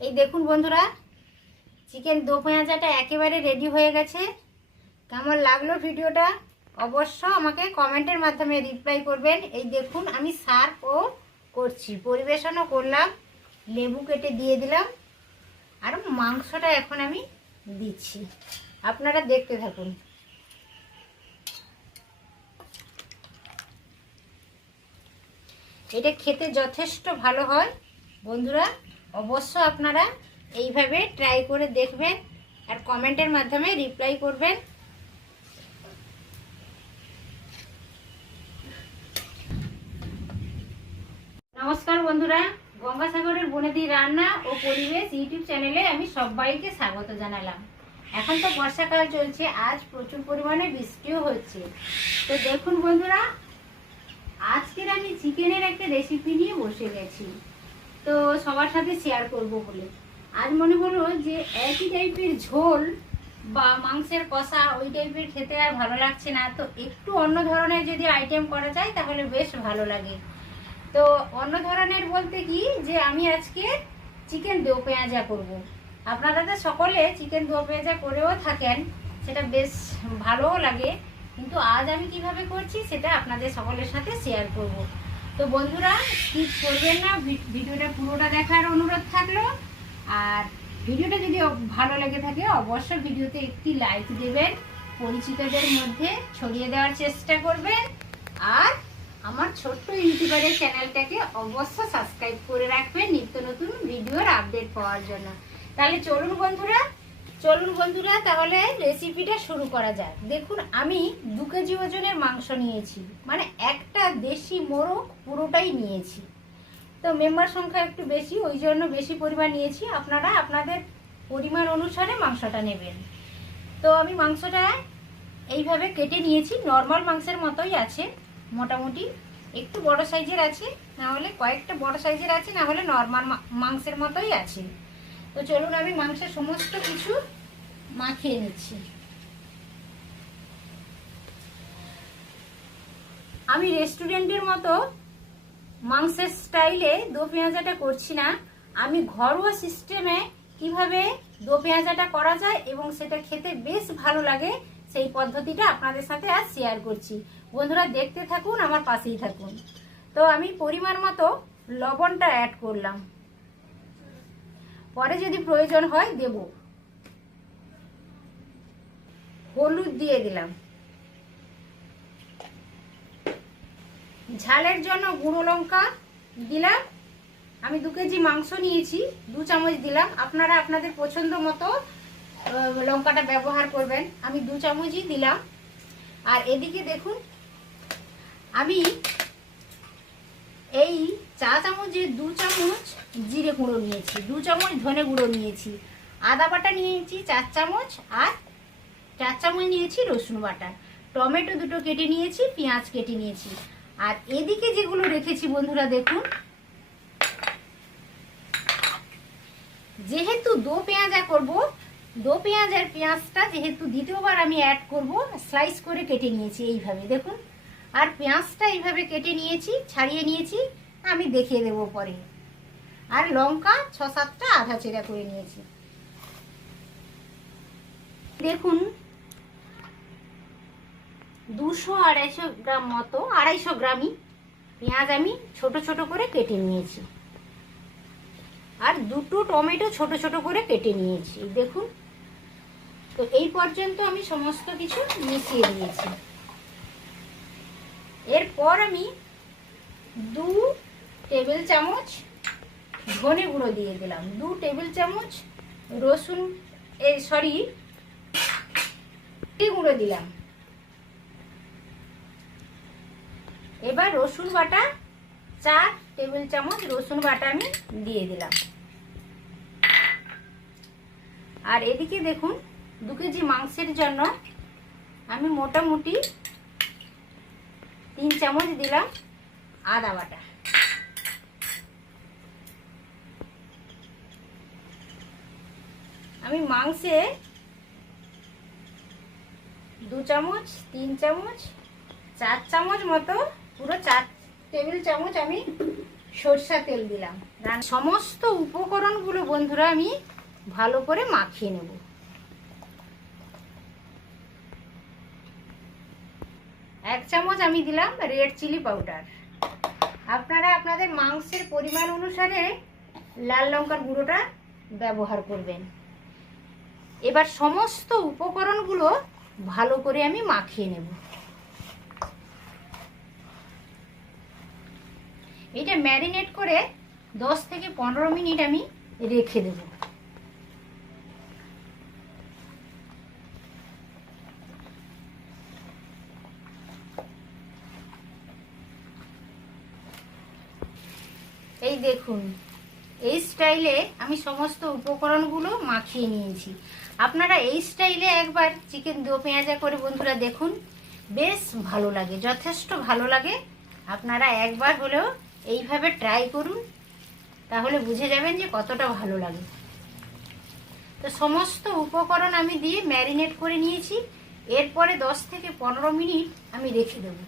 এই দেখুন বন্ধুরা, চিকেন দো পেঁয়াজাটা একেবারে রেডি হয়ে গেছে। কেমন লাগলো ভিডিওটা অবশ্য আমাকে কমেন্টের মাধ্যমে রিপ্লাই করবেন। এই দেখুন আমি সার্ভও করছি, পরিবেশনও করলাম, লেবু কেটে দিয়ে দিলাম, আর মাংসটা এখন আমি দিচ্ছি। আপনারা দেখতে থাকুন। এটা খেতে যথেষ্ট ভালো হয় বন্ধুরা, অবশ্য আপনারা এইভাবে ট্রাই করে দেখবেন আর কমেন্টের মাধ্যমে রিপ্লাই করবেন। নমস্কার বন্ধুরা, গঙ্গাসাগরের বনেদি রান্না ও পরিবেশ ইউটিউব চ্যানেলে আমি সবাইকে স্বাগত জানালাম। এখন তো বর্ষাকাল চলছে, আজ প্রচুর পরিমাণে বৃষ্টিও হচ্ছে। তো দেখুন বন্ধুরা, আজকের আমি চিকেনের একটা রেসিপি নিয়ে বসে গেছি, তো সবার সাথে শেয়ার করব বলে। আজ মনে হলো যে একই টাইপের ঝোল বা মাংসের কষা ওই টাইপের খেতে আর ভালো লাগছে না, তো একটু অন্য ধরনের যদি আইটেম করা যায় তাহলে বেশ ভালো লাগে। তো অন্য ধরনের বলতে কি, যে আমি আজকে চিকেন দো পেঁয়াজা করব। আপনারা তো সকলে চিকেন দো পেঁয়াজা করেও থাকেন, সেটা বেশ ভালোও লাগে, কিন্তু আজ আমি কিভাবে করছি সেটা আপনাদের সকলের সাথে শেয়ার করব। তো বন্ধুরা স্কিপ করবেন না, ভিডিওটা পুরোটা দেখার অনুরোধ থাকলো। আর ভিডিওটা যদি ভালো লেগে থাকে অবশ্যই ভিডিওতে একটি লাইক দেবেন, পরিচিতদের মধ্যে ছড়িয়ে দেওয়ার চেষ্টা করবেন, আর আমার ছোট্ট ইউটিউবারের চ্যানেলটাকে অবশ্য সাবস্ক্রাইব করে রাখবেন নিত্য নতুন ভিডিওর আপডেট পাওয়ার জন্য। তাহলে চলুন বন্ধুরা তাহলে রেসিপিটা শুরু করা যাক। দেখুন আমি 2 কেজি ওজনের মাংস নিয়েছি, মানে একটা দেশি মোরগ পুরোটাই নিয়েছি। তো মেম্বার সংখ্যা একটু বেশি, ওই জন্য বেশি পরিমাণ নিয়েছি। আপনারা আপনাদের পরিমাণ অনুসারে মাংসটা নেবেন। তো আমি মাংসটা এইভাবে কেটে নিয়েছি, নর্মাল মাংসের মতোই আছে, মোটামুটি একটু বড় সাইজের আছে, না হলে কয়েকটা বড় সাইজের আছে, না হলে নর্মাল মাংসের মতোই আছে। তো চলুন আমি মাংসের সমস্ত কিছু মাখিয়ে নিচ্ছি। আমি রেস্টুরেন্টের মতো মাংসের স্টাইলে দো পেঁয়াজাটা করছি না, আমি ঘরোয়া সিস্টেমে কিভাবে দো পেঁয়াজাটা করা যায় এবং সেটা খেতে বেশ ভালো লাগে সেই পদ্ধতিটা আপনাদের সাথে আজ শেয়ার করছি। বন্ধুরা দেখতে থাকুন, আমার পাশেই থাকুন। তো আমি পরিমাণ মতো লবণটা অ্যাড করলাম, পরে যদি প্রয়োজন হয় দেব। হলুদ দিয়ে দিলাম, ঝালের জন্য গুঁড়ো লঙ্কা দিলাম। আমি 2 কেজি মাংস নিয়েছি, 2 চামচ দিলাম। আপনারা আপনাদের পছন্দ মতো লঙ্কাটা ব্যবহার করবেন, আমি 2 চামচই দিলাম। আর এদিকে দেখুন আমি এই চা চামচে 2 চামচ জিরে গুঁড়ো নিয়েছি, 2 চামচ ধনে গুঁড়ো নিয়েছি, আদা বাটা নিয়েছি 4 চামচ, আর 4 চামচ নিয়েছি রসুন বাটা, টমেটো 2টো কেটে নিয়েছি, পেঁয়াজ কেটে নিয়েছি। আর এদিকে যেগুলো রেখেছি বন্ধুরা দেখুন, যেহেতু দো পেঁয়াজা করব, দো পেঁয়াজের পেঁয়াজটা যেহেতু দ্বিতীয়বার আমি অ্যাড করব, স্লাইস করে কেটে নিয়েছি এইভাবে দেখুন। আর পেঁয়াজটা এইভাবে কেটে নিয়েছি, ছাড়িয়ে নিয়েছি, আমি দেখিয়ে দেবো পরে। আর লঙ্কা 6-7টা আধা চেরা করে নিয়েছি। দেখুন 200-250 গ্রাম মতো, 250 গ্রামই পেঁয়াজ আমি ছোট ছোট করে কেটে নিয়েছি, আর 2টো টমেটো ছোট ছোট করে কেটে নিয়েছি দেখুন। তো এই পর্যন্ত আমি সমস্ত কিছু মিশিয়ে দিয়েছি। এরপর আমি 2 টেবিল চামচ ধনে গুঁড়ো দিয়ে দিলাম, 2 টেবিল চামচ রসুন গুঁড়ো দিলাম। এবার রসুন বাটা 4 টেবিল চামচ রসুন বাটা আমি দিয়ে দিলাম। আর এদিকে দেখুন 2 কেজি মাংসের জন্য আমি মোটামুটি 3 চামচ দিলাম আদা বাটা। আমি মাংসে 2 চামচ, 3 চামচ, 4 চামচ মতো, পুরো 4 টেবিল চামচ আমি সরষা তেল দিলাম। সমস্ত উপকরণগুলো বন্ধুরা আমি ভালো করে মাখিয়ে নেব। এক চামচ আমি দিলাম রেড চিলি পাউডার। আপনারা আপনাদের মাংসের পরিমাণ অনুসারে লাল লঙ্কার গুঁড়োটা ব্যবহার করবেন। এবার সমস্ত উপকরণগুলো ভালো করে আমি মাখিয়ে নেব। এটা ম্যারিনেট করে 10 থেকে 15 মিনিট আমি রেখে দেব। এই দেখুন, এই স্টাইলে আমি সমস্ত উপকরণগুলো মাখিয়ে নিয়েছি। আপনারা এই স্টাইলে একবার চিকেন দো পেঁয়াজা করে বন্ধুরা দেখুন, বেশ ভালো লাগে, যথেষ্ট ভালো লাগে। আপনারা একবার হলেও এইভাবে ট্রাই করুন, তাহলে বুঝে যাবেন যে কতটা ভালো লাগে। তো সমস্ত উপকরণ আমি দিয়ে ম্যারিনেট করে নিয়েছি। এরপরে 10 থেকে 15 মিনিট আমি রেখে দেব।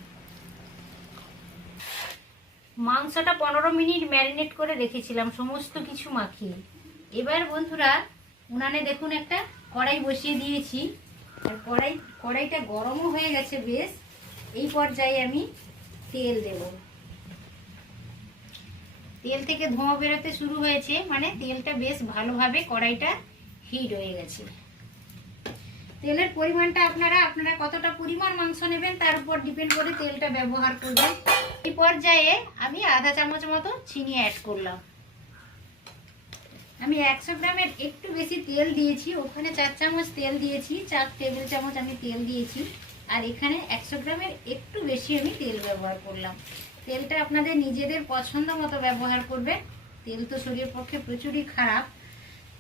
মাংসটা 15 মিনিট ম্যারিনেট করে রেখেছিলাম সমস্ত কিছু মাখিয়ে। এবার বন্ধুরা উনানে দেখুন একটা কড়াই বসিয়ে দিয়েছি। আর কড়াইটা গরমও হয়ে গেছে বেশ। এই পর্যায়ে আমি তেল দেব। তেল থেকে ধোঁয়া বেরোতে শুরু হয়েছে, মানে তেলটা বেশ ভালোভাবে কড়াইটা হিট হয়ে গেছে। তেলের পরিমাণটা আপনারা কতটা পরিমাণ মাংস নেবেন তার উপর ডিপেন্ড করে তেলটা ব্যবহার করবেন। এই পর্যায়ে আমি আধা চামচ মতো চিনি অ্যাড করলাম। আমি 100 গ্রামের একটু বেশি তেল দিয়েছি, ওখানে 4 চামচ তেল দিয়েছি, 4 টেবিল চামচ আমি তেল দিয়েছি। আর এখানে 100 গ্রামের একটু বেশি আমি তেল ব্যবহার করলাম। তেলটা আপনাদের নিজেদের পছন্দ মতো ব্যবহার করবেন। তেল তো শরীরের পক্ষে প্রচুরই খারাপ।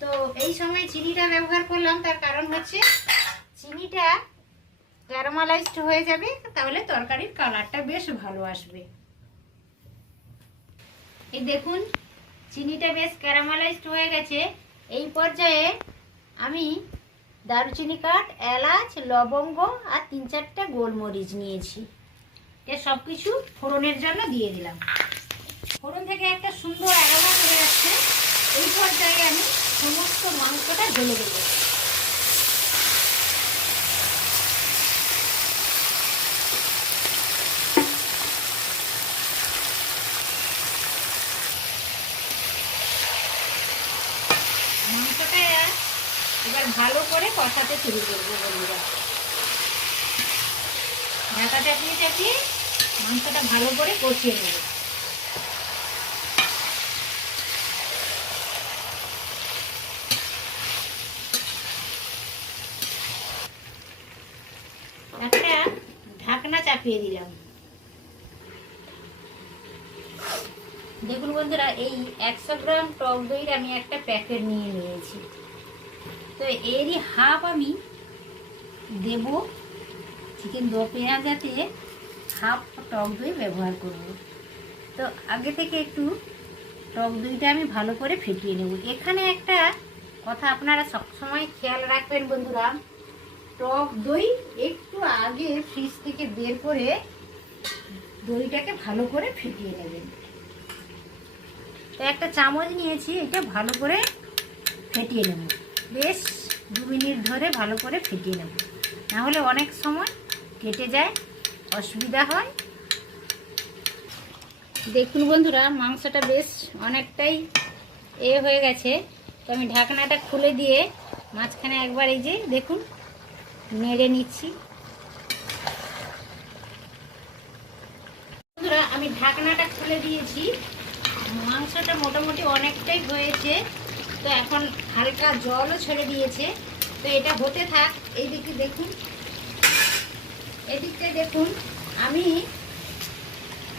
তো এই সময় চিনিটা ব্যবহার করলাম, তার কারণ হচ্ছে চিনিটা ক্যারামেলাইজড হয়ে যাবে, তাহলে তরকারির কালারটা বেশ ভালো আসবে। এই দেখুন চিনিটা বেশ ক্যারামেলাইজড হয়ে গেছে। এই পর্যায়ে আমি দারুচিনি কাঠ, এলাচ, লবঙ্গ আর 3-4টা গোলমরিচ নিয়েছি। এ সব কিছু ফোড়নের জন্য দিয়ে দিলাম। ফোড়ন থেকে একটা সুন্দর অ্যারোমা চলে যাচ্ছে। এই পর্যায়ে আমি সমস্ত মাংসটা ঢেলে দেব। মাংসটা এবার ভালো করে কষাতে শুরু করবো বন্ধুরা। ঢাকা চাপিয়ে মাংসটা ভালো করে কষিয়ে নেব। একটা ঢাকনা চাপিয়ে দিলাম। দেখুন বন্ধুরা, এই 100 গ্রাম টক দইয়ের আমি একটা প্যাকেট নিয়ে নিয়েছি। তো এরই হাফ আমি দেব চিকেন দো পেঁয়াজাতে, হাফ টক দই ব্যবহার করব। তো আগে থেকে একটু টক দইটা আমি ভালো করে ফেটিয়ে নেব। এখানে একটা কথা আপনারা সবসময় খেয়াল রাখবেন বন্ধুরা, টক দই একটু আগে ফ্রিজ থেকে বের করে দইটাকে ভালো করে ফেটিয়ে নেবেন। তো একটা চামচ নিয়েছি, এটা ভালো করে ফেটিয়ে নেব। বেশ 2 মিনিট ধরে ভালো করে ফেটিয়ে নেব, নাহলে অনেক সময় কেটে যায়, অসুবিধা হয়। দেখুন বন্ধুরা, মাংসটা বেশ অনেকটাই হয়ে গেছে। তো আমি ঢাকনাটা খুলে দিয়ে মাঝখানে একবার এই যে দেখুন নেড়ে নিচ্ছি। বন্ধুরা আমি ঢাকনাটা খুলে দিয়েছি, মাংসটা মোটামুটি অনেকটাই হয়েছে। তো এখন হালকা জলও ছেড়ে দিয়েছে। তো এটা হতে থাক। এইদিকে দেখুন, এদিকটায় দেখুন আমি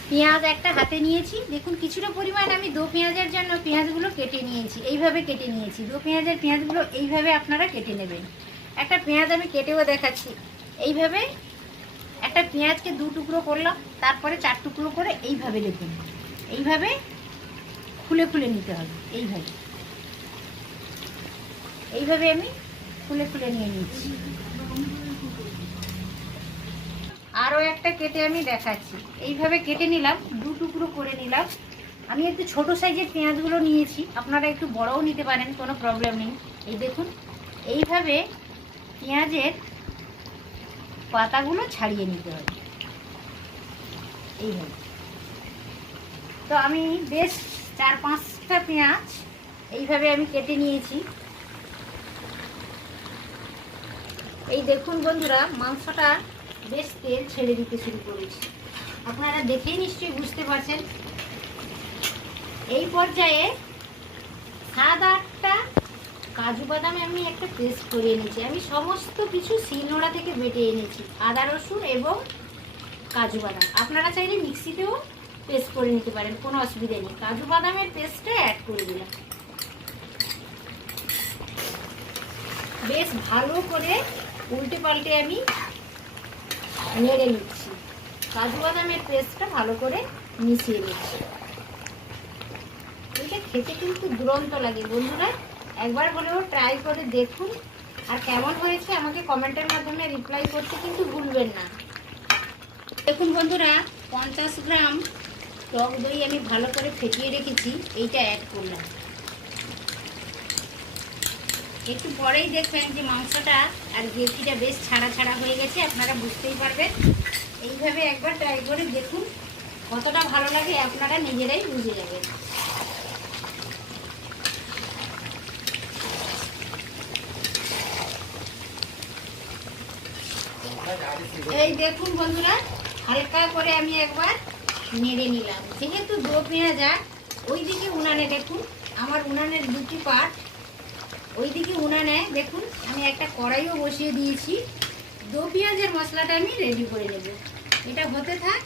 পেঁয়াজ একটা হাতে নিয়েছি। দেখুন কিছুটা পরিমাণ আমি দো পেঁয়াজের জন্য পেঁয়াজগুলো কেটে নিয়েছি, এইভাবে কেটে নিয়েছি। দো পেঁয়াজের পেঁয়াজগুলো এইভাবে আপনারা কেটে নেবেন। একটা পেঁয়াজ আমি কেটেও দেখাচ্ছি। এইভাবে একটা পেঁয়াজকে 2 টুকরো করলাম, তারপরে 4 টুকরো করে এইভাবে দেখুন, এইভাবে খুলে খুলে নিতে হবে। এইভাবে আমি খুলে খুলে নিয়ে নিচ্ছি। আরও একটা কেটে আমি দেখাচ্ছি। এইভাবে কেটে নিলাম, 2 টুকরো করে নিলাম। আমি একটু ছোট সাইজের পেঁয়াজগুলো নিয়েছি, আপনারা একটু বড়ও নিতে পারেন, কোনো প্রবলেম নেই। এই দেখুন, এইভাবে পেঁয়াজের পাতাগুলো ছাড়িয়ে নিতে হবে এইভাবে। তো আমি বেশ 4-5টা পেঁয়াজ এইভাবে আমি কেটে নিয়েছি। এই দেখুন বন্ধুরা, মাংসটা বেশ তেল ছেড়ে দিতে শুরু করেছি, আপনারা দেখেই নিশ্চয়ই বুঝতে পারছেন। এই পর্যায়ে 7-8টা কাজু বাদাম আমি একটা পেস্ট করে এনেছি। আমি সমস্ত কিছু শিলনোড়া থেকে বেটে এনেছি, আদা রসুন এবং কাজু বাদাম। আপনারা চাইলে মিক্সিতেও পেস্ট করে নিতে পারেন, কোনো অসুবিধা নেই। কাজু বাদামের পেস্টটা অ্যাড করে দিলাম। বেশ ভালো করে উল্টে পাল্টে আমি নেড়ে নিচ্ছি, কাজু বাদামের পেস্টটা ভালো করে মিশিয়ে নিচ্ছি। এটা খেতে কিন্তু দুরন্ত লাগে বন্ধুরা, একবার হলেও ট্রাই করে দেখুন। আর কেমন হয়েছে আমাকে কমেন্টের মাধ্যমে রিপ্লাই করতে কিন্তু ভুলবেন না। দেখুন বন্ধুরা, 50 গ্রাম টক দই আমি ভালো করে ফেটিয়ে রেখেছি, এইটা অ্যাড করলাম। একটু পরেই দেখবেন যে মাংসটা আর গ্রেভিটা বেশ ছাড়া ছাড়া হয়ে গেছে, আপনারা বুঝতেই পারবেন। এইভাবে একবার ট্রাই করে দেখুন, কতটা ভালো লাগে আপনারা নিজেরাই বুঝে যাবেন। এই দেখুন বন্ধুরা, হালকা করে আমি একবার নেড়ে নিলাম। যেহেতু দো পেঁয়াজা, ওইদিকে উনানে দেখুন, আমার উনানের দুটি পার্ট, ওইদিকে উনানে দেখুন আমি একটা কড়াইও বসিয়ে দিয়েছি। দো পেঁয়াজের মশলাটা আমি রেডি করে নেব, এটা হতে থাক।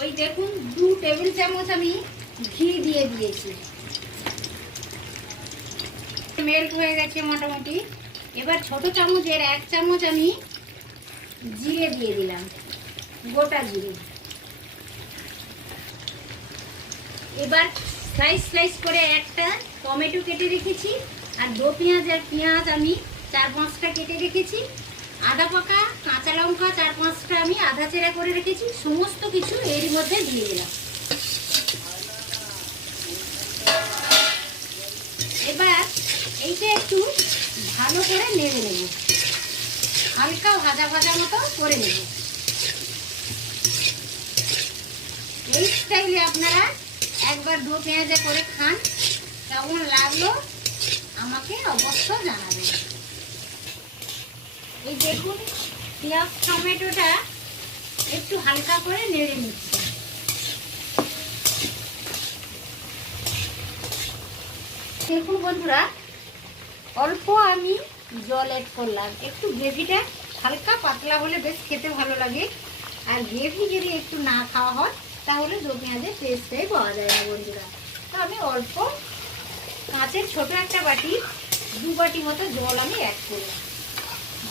ওই দেখুন 2 টেবিল চামচ আমি ঘি দিয়ে দিয়েছি, মেল্ট হয়ে গেছে মোটামুটি। এবার ছোট চামচের 1 চামচ আমি জিরে দিয়ে দিলাম, গোটা জিরে। এবার স্লাইস স্লাইস করে একটা টমেটো কেটে রেখেছি, আর দো পেঁয়াজ আমি 4-5টা কেটে রেখেছি। আদা পাকা কাঁচা লঙ্কা 4-5টা আমি আধা চেরা করে রেখেছি, সমস্ত কিছু এরই মধ্যে দিয়ে দিলাম। এবার এইটা একটু ভালো করে নেড়ে নেব, হালকা ভাজা ভাজা মতো করে নেব। এই স্টাইলে আপনারা একবার দো পেঁয়াজা করে খান, কেমন লাগলো আমাকে অবশ্য জানাবেন। এই দেখুন, পেঁয়াজ টমেটোটা একটু হালকা করে নেড়ে নিচ্ছি। দেখুন বন্ধুরা, অল্প আমি জল অ্যাড করলাম, একটু গ্রেভিটা হালকা পাতলা হলে বেশ খেতে ভালো লাগে। আর গ্রেভি যদি একটু না খাওয়া হয় তাহলে দো পেঁয়াজের টেস্টটাই পাওয়া যায় না বন্ধুরা। তো আমি অল্প কাঁচের ছোট একটা বাটি 2 বাটি মতো জল আমি অ্যাড করলাম।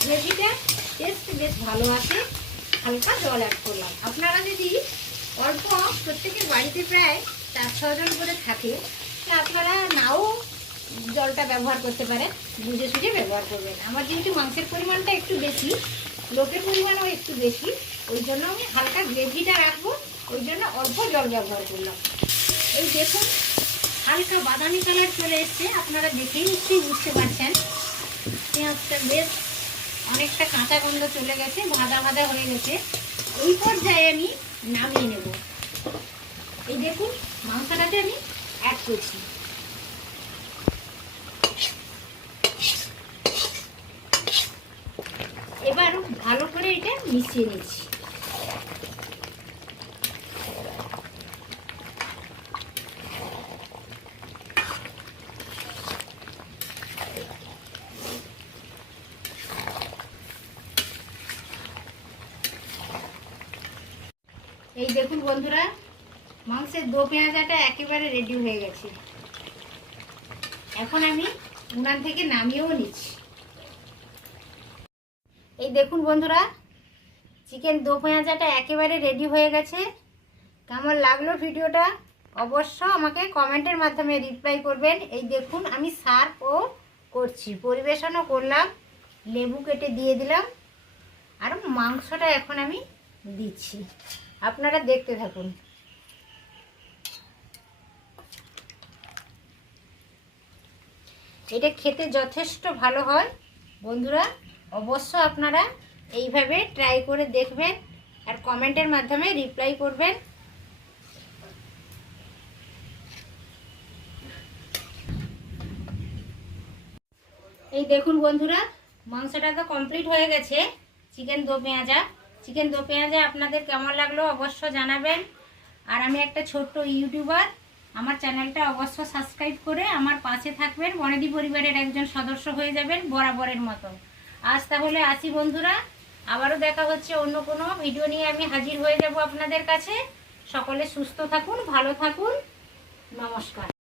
গ্রেভিটা টেস্ট বেশ ভালো আসে, হালকা জল অ্যাড করলাম। আপনারা যদি অল্প, প্রত্যেকের বাড়িতে প্রায় 4-6 জন করে থাকে, আপনারা নাও জলটা ব্যবহার করতে পারেন, বুঝে সুঝে ব্যবহার করবেন। আমার যেহেতু মাংসের পরিমাণটা একটু বেশি, লোকের পরিমাণও একটু বেশি, ওই জন্য আমি হালকা গ্রেভিটা রাখবো, ওই জন্য অল্প জল ব্যবহার করলাম। এই দেখুন, হালকা বাদামি কালার চলে এসছে, আপনারা দেখেই নিশ্চয়ই বুঝতে পারছেন। পেঁয়াজটা বেশ অনেকটা কাঁচা গন্ধ চলে গেছে, ভাজা ভাজা হয়ে গেছে। এই পর্যায়ে আমি নামিয়ে নেব। এই দেখুন, মাংসটাতে আমি অ্যাড করছি। এবার ভালো করে এটা মিশিয়ে নিচ্ছি। এই দেখুন বন্ধুরা, মাংসের দো পেঁয়াজাটা একেবারে রেডি হয়ে গেছে। এখন আমি উনান থেকে নামিয়েও নিচ্ছি। এই দেখুন বন্ধুরা, চিকেন দো পেঁয়াজাটা একেবারে রেডি হয়ে গেছে। কেমন লাগলো ভিডিওটা অবশ্য আমাকে কমেন্টের মাধ্যমে রিপ্লাই করবেন। এই দেখুন, আমি সার্ভও করছি, পরিবেশনও করলাম, লেবু কেটে দিয়ে দিলাম, আর মাংসটা এখন আমি দিচ্ছি। আপনারা দেখতে থাকুন। এটা খেতে যথেষ্ট ভালো হয় বন্ধুরা, অবশ্য আপনারা এইভাবে ট্রাই করে দেখবেন আর কমেন্টের মাধ্যমে রিপ্লাই করবেন। এই দেখুন বন্ধুরা, মাংসটা তো কমপ্লিট হয়ে গেছে। চিকেন দো পেঁয়াজা আপনাদের কেমন লাগলো অবশ্য জানাবেন। আর আমি একটা ছোট্ট ইউটিউবার, আমার চ্যানেলটা অবশ্য সাবস্ক্রাইব করে আমার পাশে থাকবেন, বনেদি পরিবারের একজন সদস্য হয়ে যাবেন বরাবরের মতো। আজ তাহলে আসি বন্ধুরা, আবারও দেখা হচ্ছে অন্য কোনো ভিডিও নিয়ে আমি হাজির হয়ে যাব আপনাদের কাছে। সকলে সুস্থ থাকুন, ভালো থাকুন, নমস্কার।